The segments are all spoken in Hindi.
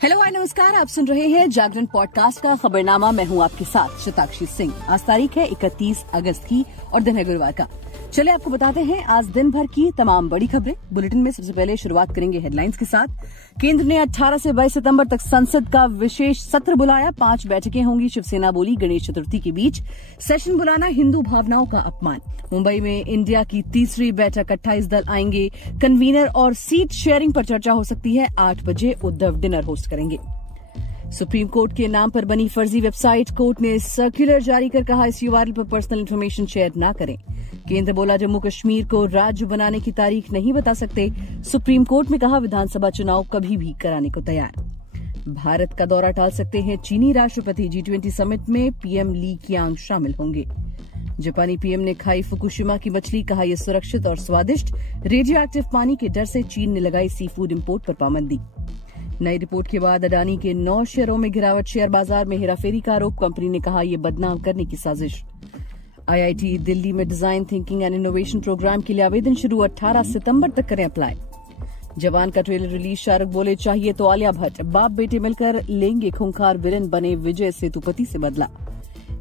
हेलो हाय नमस्कार, आप सुन रहे हैं जागरण पॉडकास्ट का खबरनामा। मैं हूं आपके साथ शताक्षी सिंह। आज तारीख है 31 अगस्त की और दिन है गुरुवार का। चलिए आपको बताते हैं आज दिन भर की तमाम बड़ी खबरें। बुलेटिन में सबसे पहले शुरुआत करेंगे हेडलाइंस के साथ। केंद्र ने 18 से 22 सितंबर तक संसद का विशेष सत्र बुलाया। 5 बैठकें होंगी, शिवसेना बोली गणेश चतुर्थी के बीच सेशन बुलाना हिंदू भावनाओं का अपमान। मुंबई में इंडिया की तीसरी बैठक, 28 दल आएंगे। कन्वीनर और सीट शेयरिंग पर चर्चा हो सकती है। 8 बजे उद्धव डिनर होस्ट करेंगे। सुप्रीम कोर्ट के नाम पर बनी फर्जी वेबसाइट, कोर्ट ने सर्कुलर जारी कर कहा इस यूआरएल पर पर्सनल इन्फॉर्मेशन शेयर न करें। केंद्र बोला जम्मू कश्मीर को राज्य बनाने की तारीख नहीं बता सकते। सुप्रीम कोर्ट में कहा विधानसभा चुनाव कभी भी कराने को तैयार। भारत का दौरा टाल सकते हैं चीनी राष्ट्रपति। G20 समिट में पीएम ली कियांग शामिल होंगे। जापानी पीएम ने खाई फुकुशिमा की मछली, कहा यह सुरक्षित और स्वादिष्ट। रेडियो एक्टिव पानी के डर से चीन ने लगाई सी फूड इम्पोर्ट पर पाबंदी। नई रिपोर्ट के बाद अडानी के 9 शेयरों में गिरावट, शेयर बाजार में हेराफेरी का आरोप। कंपनी ने कहा यह बदनाम करने की साजिश। आईआईटी दिल्ली में design thinking and innovation program के लिए आवेदन शुरू, 18 सितंबर तक करें अप्लाई। जवान का ट्रेलर रिलीज, शाहरुख बोले चाहिए तो आलिया भट्ट। बाप बेटे मिलकर लेंगे खूंखार विलन, बने विजय सेतुपति से बदला।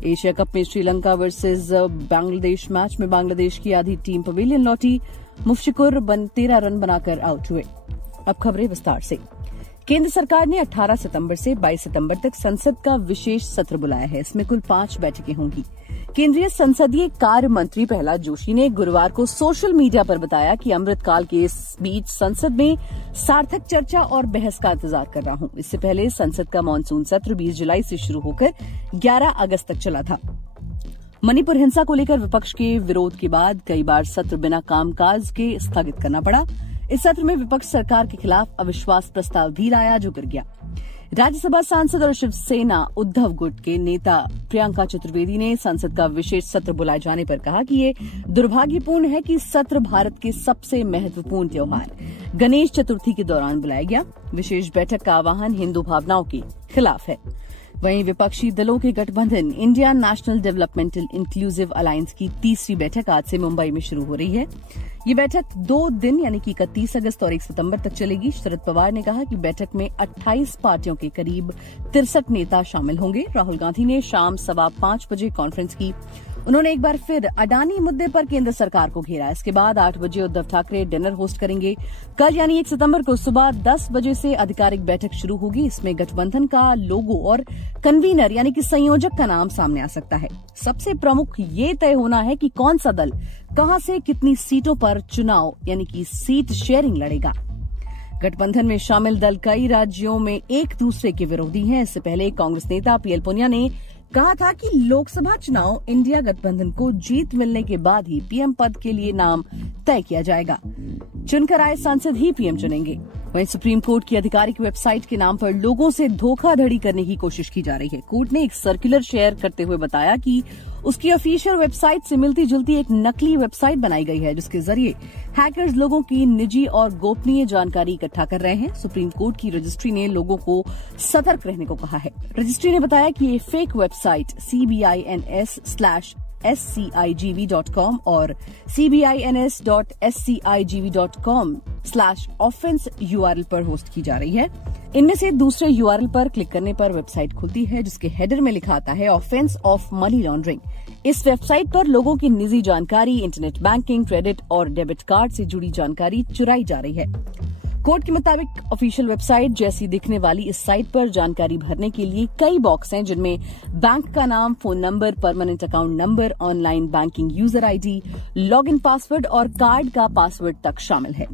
एशिया कप में श्रीलंका वर्सेज बांग्लादेश मैच में बांग्लादेश की आधी टीम पवेलियन लौटी। मुफ्शिकुर 13 रन बनाकर आउट हुए। अब खबरें विस्तार से। केंद्र सरकार ने 18 सितंबर से 22 सितंबर तक संसद का विशेष सत्र बुलाया है। इसमें कुल 5 बैठकें होंगी। केंद्रीय संसदीय कार्य मंत्री प्रहलाद जोशी ने गुरुवार को सोशल मीडिया पर बताया कि अमृतकाल के इस बीच संसद में सार्थक चर्चा और बहस का इंतजार कर रहा हूं। इससे पहले संसद का मानसून सत्र 20 जुलाई से शुरू होकर 11 अगस्त तक चला था। मणिपुर हिंसा को लेकर विपक्ष के विरोध के बाद कई बार सत्र बिना कामकाज के स्थगित करना पड़ा। इस सत्र में विपक्ष सरकार के खिलाफ अविश्वास प्रस्ताव भी लाया, जो गिर गया। राज्यसभा सांसद और शिवसेना उद्धव गुट के नेता प्रियंका चतुर्वेदी ने संसद का विशेष सत्र बुलाए जाने पर कहा कि ये दुर्भाग्यपूर्ण है कि सत्र भारत के सबसे महत्वपूर्ण त्योहार गणेश चतुर्थी के दौरान बुलाया गया। विशेष बैठक का आह्वान हिंदू भावनाओं के खिलाफ है। वहीं विपक्षी दलों के गठबंधन India national developmental inclusive alliance की तीसरी बैठक आज से मुंबई में शुरू हो रही है। ये बैठक 2 दिन यानी कि 31 अगस्त और 1 सितंबर तक चलेगी। शरद पवार ने कहा कि बैठक में 28 पार्टियों के करीब 63 नेता शामिल होंगे। राहुल गांधी ने शाम 5:15 बजे कॉन्फ्रेंस की। उन्होंने एक बार फिर अडानी मुद्दे पर केंद्र सरकार को घेरा। इसके बाद 8 बजे उद्धव ठाकरे डिनर होस्ट करेंगे। कल यानी 1 सितंबर को सुबह 10 बजे से आधिकारिक बैठक शुरू होगी। इसमें गठबंधन का लोगो और कन्वीनर यानी कि संयोजक का नाम सामने आ सकता है। सबसे प्रमुख ये तय होना है कि कौन सा दल कहां से कितनी सीटों पर चुनाव यानी कि सीट शेयरिंग लड़ेगा। गठबंधन में शामिल दल कई राज्यों में एक दूसरे के विरोधी हैं। इससे पहले कांग्रेस नेता पीएल पुनिया ने कहा था कि लोकसभा चुनाव इंडिया गठबंधन को जीत मिलने के बाद ही पीएम पद के लिए नाम तय किया जाएगा। चुनकर आए सांसद ही पीएम चुनेंगे। वहीं सुप्रीम कोर्ट की आधिकारिक वेबसाइट के नाम पर लोगों से धोखाधड़ी करने की कोशिश की जा रही है। कोर्ट ने एक सर्कुलर शेयर करते हुए बताया कि उसकी ऑफिशियल वेबसाइट से मिलती जुलती एक नकली वेबसाइट बनाई गई है, जिसके जरिए हैकर्स लोगों की निजी और गोपनीय जानकारी इकट्ठा कर रहे हैं। सुप्रीम कोर्ट की रजिस्ट्री ने लोगों को सतर्क रहने को कहा है। रजिस्ट्री ने बताया कि ये फेक वेबसाइट cbins/scigv.com और cbins.scigv.com/offense URL पर होस्ट की जा रही है। इनमें से दूसरे URL पर क्लिक करने पर वेबसाइट खुलती है, जिसके हेडर में लिखा आता है ऑफेंस ऑफ मनी लॉन्ड्रिंग। इस वेबसाइट पर लोगों की निजी जानकारी, इंटरनेट बैंकिंग, क्रेडिट और डेबिट कार्ड से जुड़ी जानकारी चुराई जा रही है। कोर्ट के मुताबिक ऑफिशियल वेबसाइट जैसी दिखने वाली इस साइट पर जानकारी भरने के लिए कई बॉक्स हैं, जिनमें बैंक का नाम, phone number, permanent account number, online banking user ID, login password और कार्ड का पासवर्ड तक शामिल है।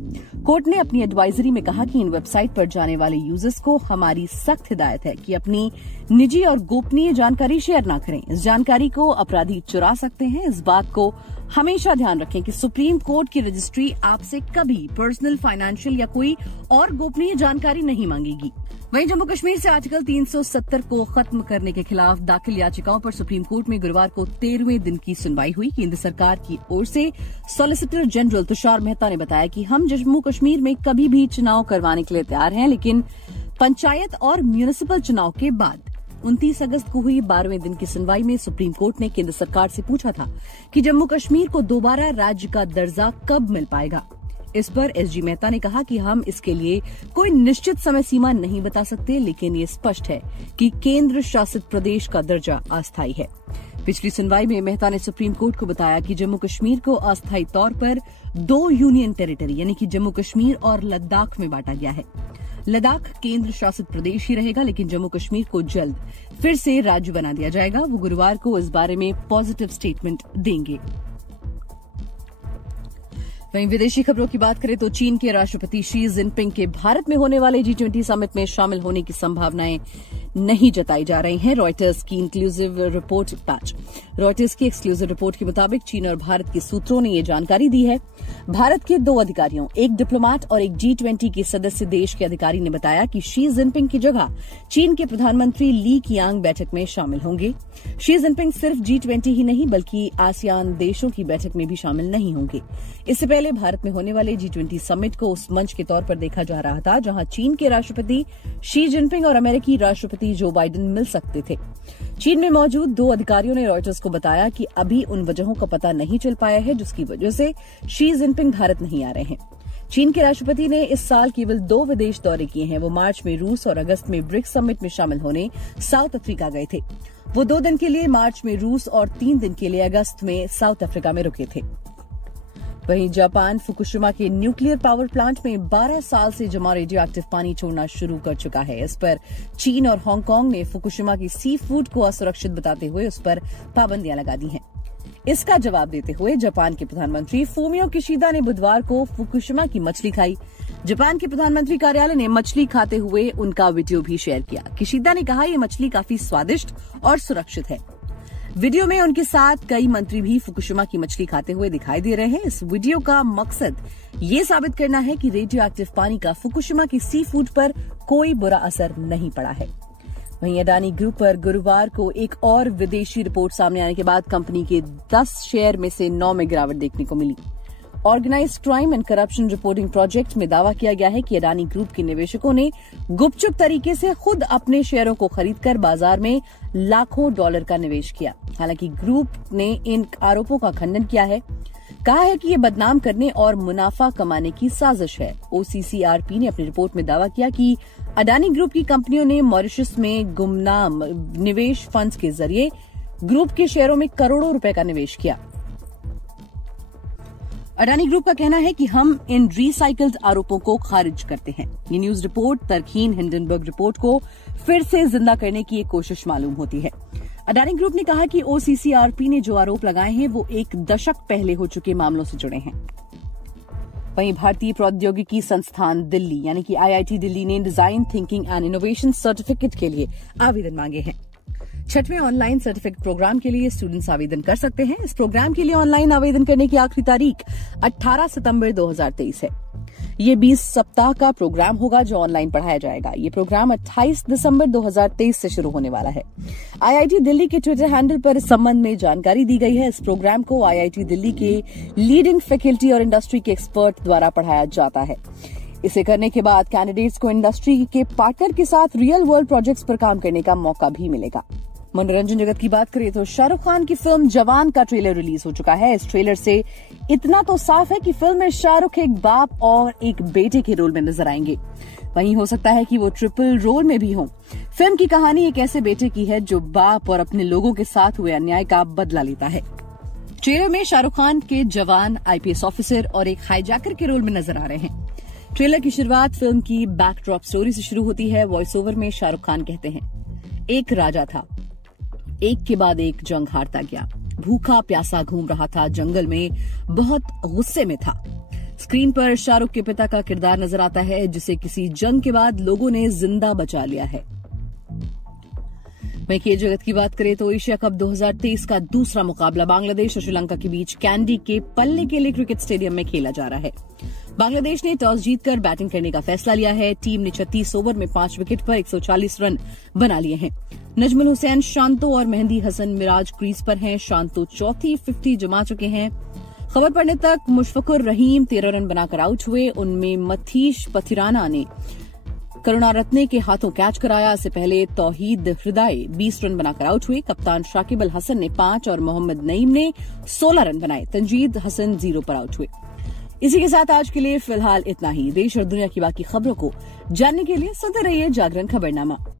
कोर्ट ने अपनी एडवाइजरी में कहा कि इन वेबसाइट पर जाने वाले यूजर्स को हमारी सख्त हिदायत है कि अपनी निजी और गोपनीय जानकारी शेयर न करें। इस जानकारी को अपराधी चुरा सकते हैं। इस बात को हमेशा ध्यान रखें कि सुप्रीम कोर्ट की रजिस्ट्री आपसे कभी पर्सनल, फाइनेंशियल या कोई और गोपनीय जानकारी नहीं मांगेगी। वहीं जम्मू कश्मीर से आर्टिकल 370 को खत्म करने के खिलाफ दाखिल याचिकाओं पर सुप्रीम कोर्ट में गुरुवार को 13वें दिन की सुनवाई हुई। केंद्र सरकार की ओर से सॉलिसिटर जनरल तुषार मेहता ने बताया कि हम जम्मू कश्मीर में कभी भी चुनाव करवाने के लिए तैयार हैं, लेकिन पंचायत और म्यूनिसिपल चुनाव के बाद 29 अगस्त को हुई 12वें दिन की सुनवाई में सुप्रीम कोर्ट ने केंद्र सरकार से पूछा था कि जम्मू कश्मीर को दोबारा राज्य का दर्जा कब मिल पाएगा। इस पर एसजी मेहता ने कहा कि हम इसके लिए कोई निश्चित समय सीमा नहीं बता सकते, लेकिन ये स्पष्ट है कि केंद्र शासित प्रदेश का दर्जा अस्थायी है। पिछली सुनवाई में मेहता ने सुप्रीम कोर्ट को बताया कि जम्मू कश्मीर को अस्थायी तौर पर 2 यूनियन टेरिटरी यानी कि जम्मू कश्मीर और लद्दाख में बांटा गया है। लद्दाख केंद्र शासित प्रदेश ही रहेगा, लेकिन जम्मू कश्मीर को जल्द फिर से राज्य बना दिया जाएगा। वो गुरुवार को इस बारे में पॉजिटिव स्टेटमेंट देंगे। वहीं विदेशी खबरों की बात करें तो चीन के राष्ट्रपति शी जिनपिंग के भारत में होने वाले G20 समिट में शामिल होने की संभावनाएं नहीं जताई जा रही हैं। रॉयटर्स की एक्सक्लूसिव रिपोर्ट के मुताबिक चीन और भारत के सूत्रों ने ये जानकारी दी है। भारत के 2 अधिकारियों, एक डिप्लोमेट और एक G20 के सदस्य देश के अधिकारी ने बताया कि शी जिनपिंग की जगह चीन के प्रधानमंत्री ली कियांग बैठक में शामिल होंगे। शी जिनपिंग सिर्फ G20 ही नहीं बल्कि आसियान देशों की बैठक में भी शामिल नहीं होंगे। इससे पहले भारत में होने वाले G20 समिट को उस मंच के तौर पर देखा जा रहा था जहां चीन के राष्ट्रपति शी जिनपिंग और अमेरिकी राष्ट्रपति जो बाइडेन मिल सकते थे। चीन में मौजूद 2 अधिकारियों ने रॉयटर्स को बताया कि अभी उन वजहों का पता नहीं चल पाया है जिसकी वजह से शी जिनपिंग भारत नहीं आ रहे हैं। चीन के राष्ट्रपति ने इस साल केवल 2 विदेश दौरे किए हैं। वो मार्च में रूस और अगस्त में ब्रिक्स समिट में शामिल होने साउथ अफ्रीका गए थे। वो 2 दिन के लिए मार्च में रूस और 3 दिन के लिए अगस्त में साउथ अफ्रीका में रुके थे। वहीं जापान फुकुशिमा के न्यूक्लियर पावर प्लांट में 12 साल से जमा रेडियो एक्टिव पानी छोड़ना शुरू कर चुका है। इस पर चीन और हांगकांग ने फुकुशिमा की सी फूड को असुरक्षित बताते हुए उस पर पाबंदियां लगा दी हैं। इसका जवाब देते हुए जापान के प्रधानमंत्री फूमियो किशिदा ने बुधवार को फुकुशिमा की मछली खाई। जापान के प्रधानमंत्री कार्यालय ने मछली खाते हुए उनका वीडियो भी शेयर किया। किशिदा ने कहा ये मछली काफी स्वादिष्ट और सुरक्षित है। वीडियो में उनके साथ कई मंत्री भी फुकुशिमा की मछली खाते हुए दिखाई दे रहे हैं। इस वीडियो का मकसद ये साबित करना है कि रेडियो एक्टिव पानी का फुकुशिमा की सी फूड पर कोई बुरा असर नहीं पड़ा है। वहीं अडानी ग्रुप पर गुरुवार को एक और विदेशी रिपोर्ट सामने आने के बाद कंपनी के 10 शेयर में से 9 में गिरावट देखने को मिली। Organized crime and corruption reporting project में दावा किया गया है कि अडानी ग्रुप के निवेशकों ने गुपचुप तरीके से खुद अपने शेयरों को खरीदकर बाजार में लाखों डॉलर का निवेश किया। हालांकि ग्रुप ने इन आरोपों का खंडन किया है, कहा है कि ये बदनाम करने और मुनाफा कमाने की साजिश है। OCCRP ने अपनी रिपोर्ट में दावा किया कि अडानी ग्रुप की कंपनियों ने मॉरिशस में गुमनाम निवेश फंड्स के जरिए ग्रुप के शेयरों में करोड़ों रुपए का निवेश किया। अडानी ग्रुप का कहना है कि हम इन रिसाइकल्ड आरोपों को खारिज करते हैं। ये न्यूज रिपोर्ट तरकीन हिंडनबर्ग रिपोर्ट को फिर से जिंदा करने की एक कोशिश मालूम होती है। अडानी ग्रुप ने कहा कि OCCRP ने जो आरोप लगाए हैं वो 1 दशक पहले हो चुके मामलों से जुड़े हैं। वहीं भारतीय प्रौद्योगिकी संस्थान दिल्ली यानी कि IIT दिल्ली ने design thinking and innovation certificate के लिए आवेदन मांगे हैं। 6वें ऑनलाइन सर्टिफिकेट प्रोग्राम के लिए स्टूडेंट्स आवेदन कर सकते हैं। इस प्रोग्राम के लिए ऑनलाइन आवेदन करने की आखिरी तारीख 18 सितंबर 2023 है। ये 20 सप्ताह का प्रोग्राम होगा जो ऑनलाइन पढ़ाया जाएगा। ये प्रोग्राम 28 दिसंबर 2023 से शुरू होने वाला है। IIT दिल्ली के ट्विटर हैंडल पर इस संबंध में जानकारी दी गई है। इस प्रोग्राम को IIT दिल्ली के लीडिंग फैकल्टी और इंडस्ट्री के एक्सपर्ट द्वारा पढ़ाया जाता है। इसे करने के बाद कैंडिडेट्स को इंडस्ट्री के पार्टनर के साथ रियल वर्ल्ड प्रोजेक्ट्स पर काम करने का मौका भी मिलेगा। मनोरंजन जगत की बात करें तो शाहरुख खान की फिल्म जवान का ट्रेलर रिलीज हो चुका है। इस ट्रेलर से इतना तो साफ है कि फिल्म में शाहरुख एक बाप और एक बेटे के रोल में नजर आएंगे। वहीं हो सकता है कि वो ट्रिपल रोल में भी हों। फिल्म की कहानी एक ऐसे बेटे की है जो बाप और अपने लोगों के साथ हुए अन्याय का बदला लेता है। ट्रेलर में शाहरुख खान के जवान, IPS ऑफिसर और एक हाईजैकर के रोल में नजर आ रहे हैं। ट्रेलर की शुरुआत फिल्म की बैकड्रॉप स्टोरी से शुरू होती है। वॉइस ओवर में शाहरुख खान कहते हैं, एक राजा था, एक के बाद एक जंग हारता गया, भूखा प्यासा घूम रहा था जंगल में, बहुत गुस्से में था। स्क्रीन पर शाहरुख के पिता का किरदार नजर आता है जिसे किसी जंग के बाद लोगों ने जिंदा बचा लिया है। वहीं खेल जगत की बात करें तो एशिया कप 2023 का दूसरा मुकाबला बांग्लादेश और श्रीलंका के बीच कैंडी के पल्ले केले क्रिकेट स्टेडियम में खेला जा रहा है। बांग्लादेश ने टॉस जीतकर बैटिंग करने का फैसला लिया है। टीम ने 36 ओवर में 5 विकेट पर 140 रन बना लिए हैं। नजमुल हुसैन, शांतो और मेहंदी हसन मिराज क्रीज पर हैं। शांतो चौथी 50 जमा चुके हैं। खबर पड़ने तक मुशफिकुर रहीम 13 रन बनाकर आउट हुए। उनमें मथीश पथिराना ने करुणारत्ने के हाथों कैच कराया। इससे पहले तौहीद हृदय 20 रन बनाकर आउट हुए। कप्तान शाकिब अल हसन ने 5 और मोहम्मद नईम ने 16 रन बनाए। तंजीद हसन 0 पर आउट हुए। इसी के साथ आज के लिए फिलहाल इतना ही। देश और दुनिया की बाकी खबरों को जानने के लिए सुनते रहिए जागरण खबरनामा।